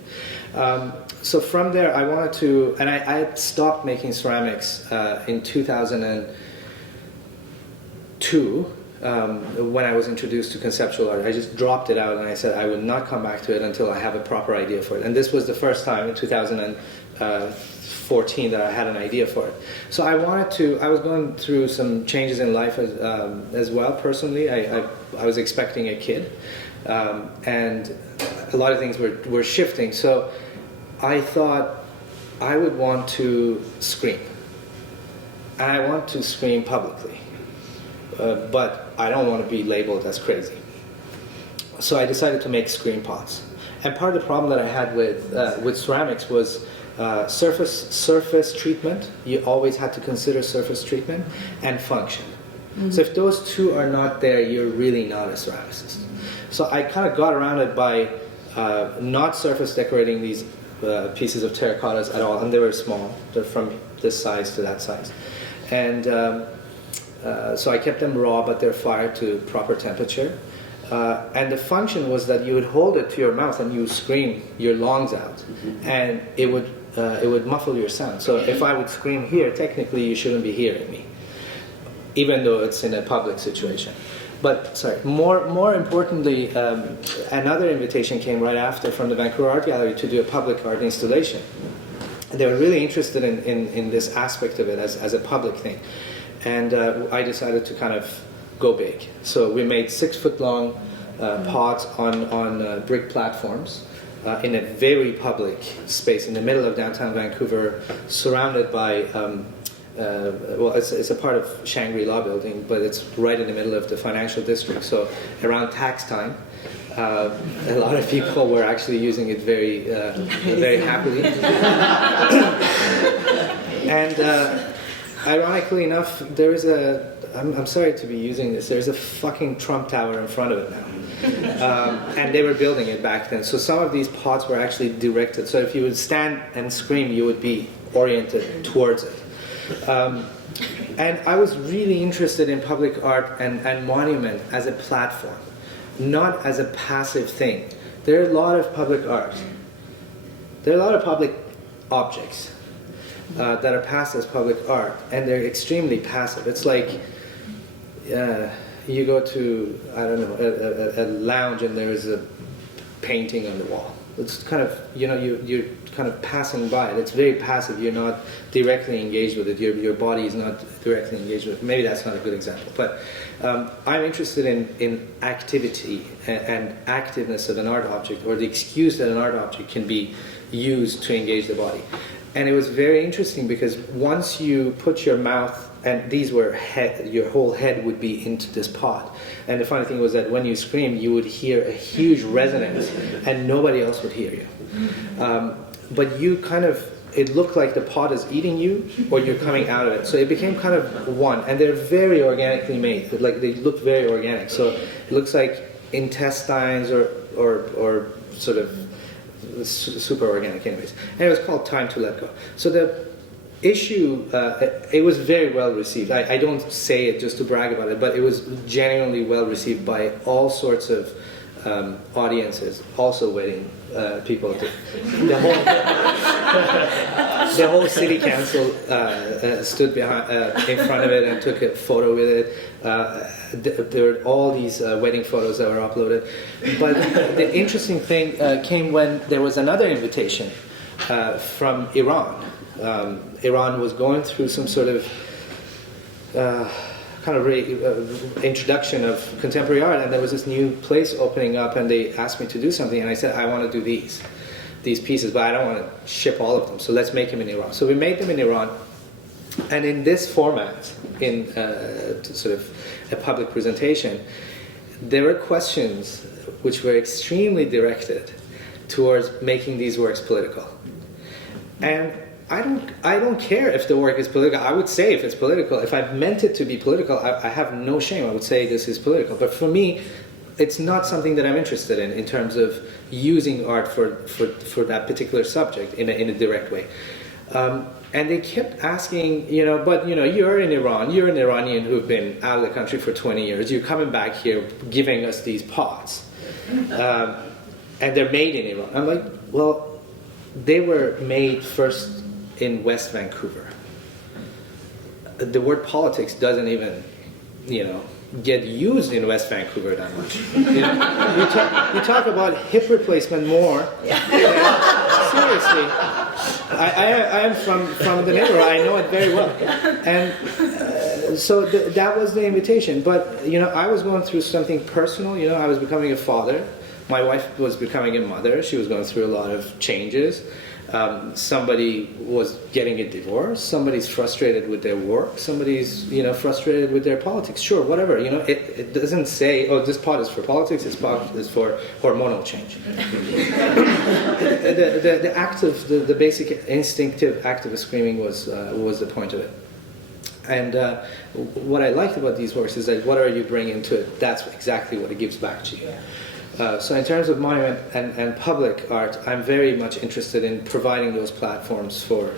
So from there, I wanted to, and I had stopped making ceramics in 2002. When I was introduced to conceptual art, I just dropped it out, and I said I would not come back to it until I have a proper idea for it. And this was the first time in 2014 that I had an idea for it. So I was going through some changes in life as well personally. I was expecting a kid, and a lot of things were shifting. So I thought I would want to scream. And I want to scream publicly. But I don't want to be labeled as crazy. So I decided to make screen pots. And part of the problem that I had with ceramics was surface treatment. You always had to consider surface treatment and function. Mm-hmm. So if those two are not there, you're really not a ceramicist. So I kind of got around it by not surface decorating these pieces of terracottas at all. And they were small. They're from this size to that size. And so I kept them raw, but they're fired to proper temperature. And the function was that you would hold it to your mouth and you would scream your lungs out, and it would muffle your sound. So if I would scream here, technically you shouldn't be hearing me, even though it's in a public situation. But more importantly, another invitation came right after from the Vancouver Art Gallery to do a public art installation. They were really interested in this aspect of it as a public thing. And I decided to kind of go big. So we made 6-foot long pods on brick platforms in a very public space in the middle of downtown Vancouver, surrounded by, well, it's a part of Shangri-La building, but it's right in the middle of the financial district. So around tax time, a lot of people were actually using it very, very happily. And ironically enough, there is a, I'm sorry to be using this, there's a fucking Trump Tower in front of it now. And they were building it back then. So some of these pods were actually directed. So if you would stand and scream, you would be oriented towards it. And I was really interested in public art and monument as a platform, not as a passive thing. There are a lot of public art. There are a lot of public objects that are passed as public art, and they're extremely passive. It's like you go to, I don't know, a lounge and there is a painting on the wall. It's kind of, you know, you're kind of passing by it. It's very passive. You're not directly engaged with it. Your body is not directly engaged with it. Maybe that's not a good example. But I'm interested in activity and activeness of an art object, or the excuse that an art object can be used to engage the body. And it was very interesting because once you put your mouth, and these were your whole head would be into this pod. And the funny thing was that when you screamed, you would hear a huge resonance, and nobody else would hear you. But you kind of, it looked like the pod is eating you, or you're coming out of it. So it became kind of one, and they're very organically made. Like they look very organic. So it looks like intestines or sort of super organic, anyways. And it was called Time to Let Go. So the issue, it was very well received. I don't say it just to brag about it, but it was genuinely well received by all sorts of audiences, also wedding people. The whole city council stood behind, in front of it and took a photo with it. There were all these wedding photos that were uploaded. But the interesting thing came when there was another invitation from Iran. Iran was going through some sort of kind of introduction of contemporary art, and there was this new place opening up, and they asked me to do something, and I said, I want to do these pieces, but I don't want to ship all of them, so let's make them in Iran. So we made them in Iran, and in this format, in sort of a public presentation, there were questions which were extremely directed towards making these works political. And I don't care if the work is political. I would say if it's political, if I meant it to be political, I have no shame. I would say this is political. But for me, it's not something that I'm interested in terms of using art for that particular subject in a direct way. And they kept asking, but you're in Iran, you're an Iranian who've been out of the country for 20 years, you're coming back here giving us these pots. And they're made in Iran. I'm like, well, they were made first in West Vancouver. The word politics doesn't even, get used in West Vancouver that much. You talk about hip replacement more. Seriously, I am from the neighborhood. I know it very well, and so that was the invitation. But I was going through something personal. I was becoming a father. My wife was becoming a mother. She was going through a lot of changes. Somebody was getting a divorce. Somebody's frustrated with their work. Somebody's frustrated with their politics. Sure, whatever. It doesn't say, oh, this pot is for politics. This pot is for hormonal change. The basic instinctive act of screaming was the point of it. And what I liked about these works is that whatever you bring into it, that's exactly what it gives back to you. So in terms of monument and public art, I'm very much interested in providing those platforms for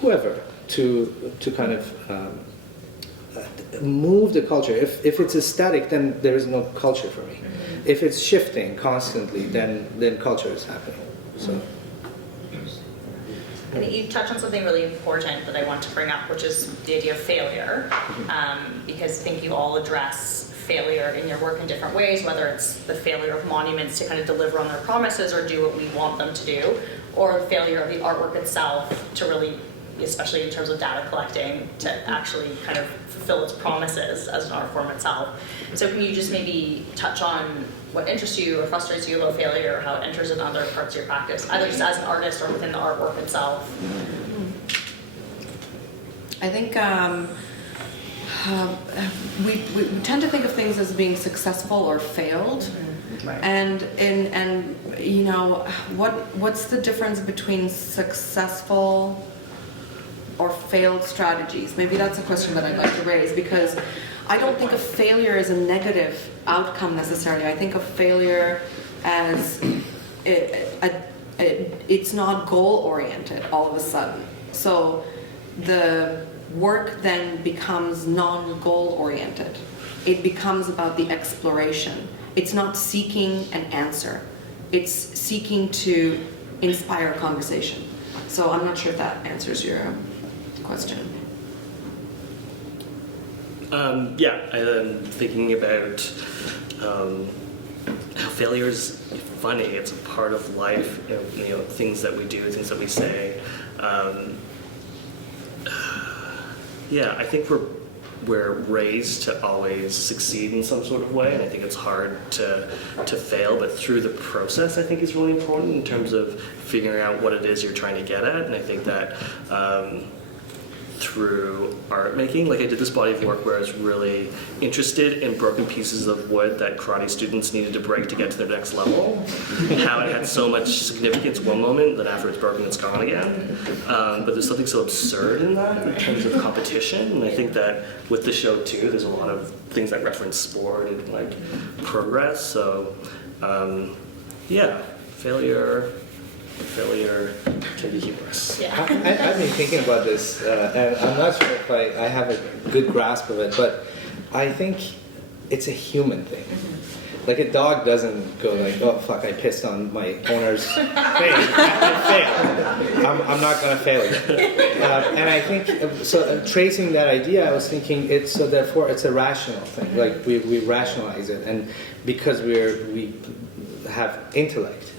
whoever to kind of move the culture. If it's static, then there is no culture for me. If it's shifting constantly, then culture is happening. So. And you touched on something really important that I want to bring up, which is the idea of failure, because I think you all address failure in your work in different ways, whether it's the failure of monuments to kind of deliver on their promises or do what we want them to do, or the failure of the artwork itself to really especially in terms of data collecting, to actually kind of fulfill its promises as an art form itself. So can you just maybe touch on what interests you or frustrates you about failure, or how it enters in other parts of your practice, either just as an artist or within the artwork itself? I think we tend to think of things as being successful or failed. Right. And you know, what's the difference between successful or failed strategies? Maybe that's a question that I'd like to raise, because I don't think of failure as a negative outcome necessarily. I think of failure as it's not goal oriented all of a sudden. So the work then becomes non-goal oriented. It becomes about the exploration. It's not seeking an answer. It's seeking to inspire conversation. So I'm not sure if that answers your question. Yeah, I'm thinking about how failure is funny. It's a part of life. You know, things that we do, things that we say. Yeah, I think we're raised to always succeed in some sort of way, and I think it's hard to fail, but through the process I think is really important in terms of figuring out what it is you're trying to get at. And I think that through art making, like I did this body of work where I was really interested in broken pieces of wood that karate students needed to break to get to their next level, how it had so much significance one moment, then after it's broken it's gone again. But there's something so absurd in that in terms of competition, and I think that with the show too, there's a lot of things that reference sport and like progress. So yeah, failure can be humorous. Yeah. I've been thinking about this, and I'm not sure if I have a good grasp of it, but I think it's a human thing. Like a dog doesn't go like, oh fuck, I pissed on my owner's face. I failed. I'm not going to fail again. And I think, so tracing that idea, I was thinking therefore it's a rational thing. Like we rationalize it, and because we have intellect.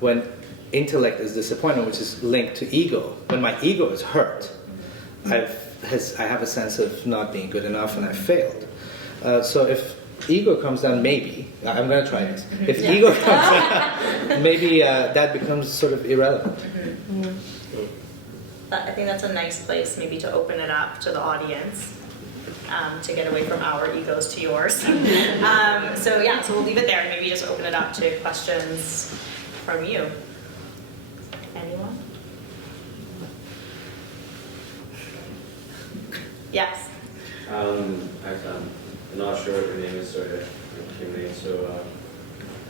When intellect is disappointment, which is linked to ego. When my ego is hurt, I have a sense of not being good enough, and I've failed. So if ego comes down, maybe I'm going to try this. If ego comes down, maybe that becomes sort of irrelevant. I think that's a nice place maybe to open it up to the audience. To get away from our egos to yours. So we'll leave it there and maybe just open it up to questions from you. Anyone? Yes. I'm not sure what your name is, sorry, your name. So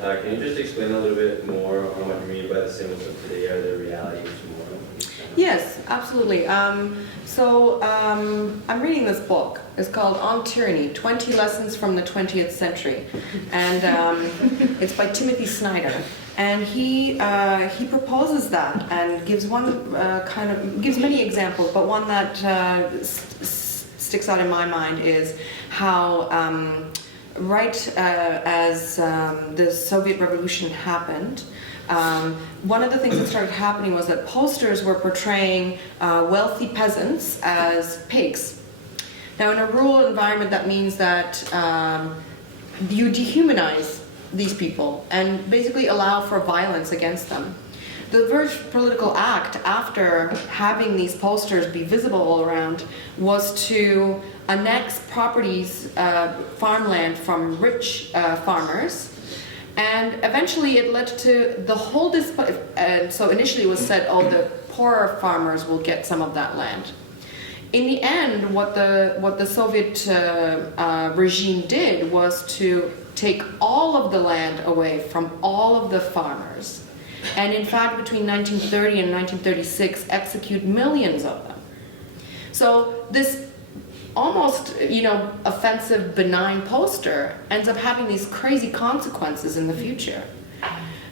can you just explain a little bit more on what you mean by the symbols of today are the reality of tomorrow? Yes, absolutely. I'm reading this book. It's called On Tyranny, 20 Lessons from the 20th Century. And it's by Timothy Snyder. And he proposes that and gives gives many examples, but one that sticks out in my mind is how as the Soviet Revolution happened, one of the things that started happening was that posters were portraying wealthy peasants as pigs. Now, in a rural environment, that means that you dehumanize these people and basically allow for violence against them. The first political act after having these posters be visible all around was to annex properties, farmland from rich farmers. And eventually it led to the whole so initially it was said, oh, the poorer farmers will get some of that land. In the end, what the Soviet regime did was to take all of the land away from all of the farmers. And in fact, between 1930 and 1936, execute millions of them. So this almost, offensive, benign poster ends up having these crazy consequences in the future.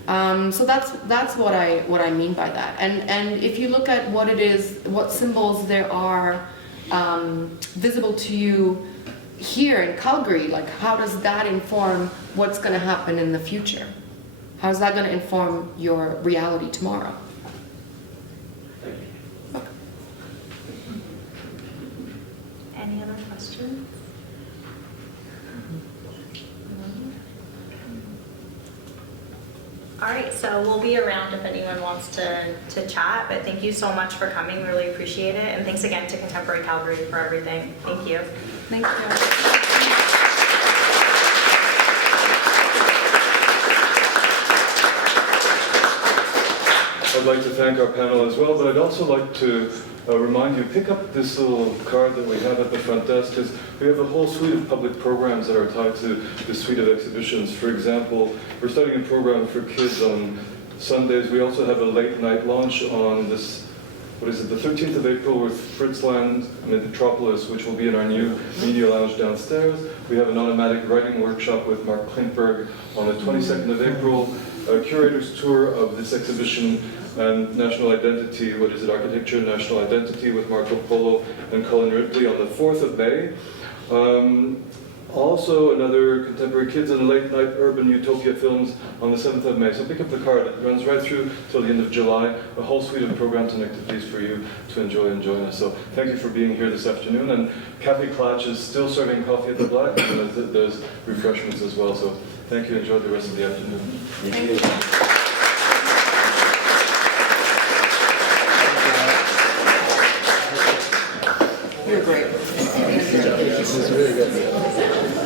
So that's what I mean by that. And if you look at what it is, what symbols there are visible to you here in Calgary, like how does that inform what's going to happen in the future? How's that going to inform your reality tomorrow? Any other questions? All right, so we'll be around if anyone wants to chat, but thank you so much for coming, really appreciate it. And thanks again to Contemporary Calgary for everything. Thank you. Thank you. I'd like to thank our panel as well, but I'd also like to remind you, pick up this little card that we have at the front desk, because we have a whole suite of public programs that are tied to this suite of exhibitions. For example, we're starting a program for kids on Sundays. We also have a late night launch on this, the 13th of April with Fritzland Metropolis, which will be in our new media lounge downstairs. We have an automatic writing workshop with Mark Klintberg on the 22nd of April, a curator's tour of this exhibition and National Identity, Architecture and National Identity with Marco Polo and Colin Ripley on the 4th of May. Also another Contemporary Kids and Late Night Urban Utopia films on the 7th of May. So pick up the card. It runs right through till the end of July. A whole suite of programs and activities for you to enjoy and join us. So thank you for being here this afternoon. And Cafe Klatch is still serving coffee at the Black, and there's refreshments as well. So thank you. Enjoy the rest of the afternoon. Thank you.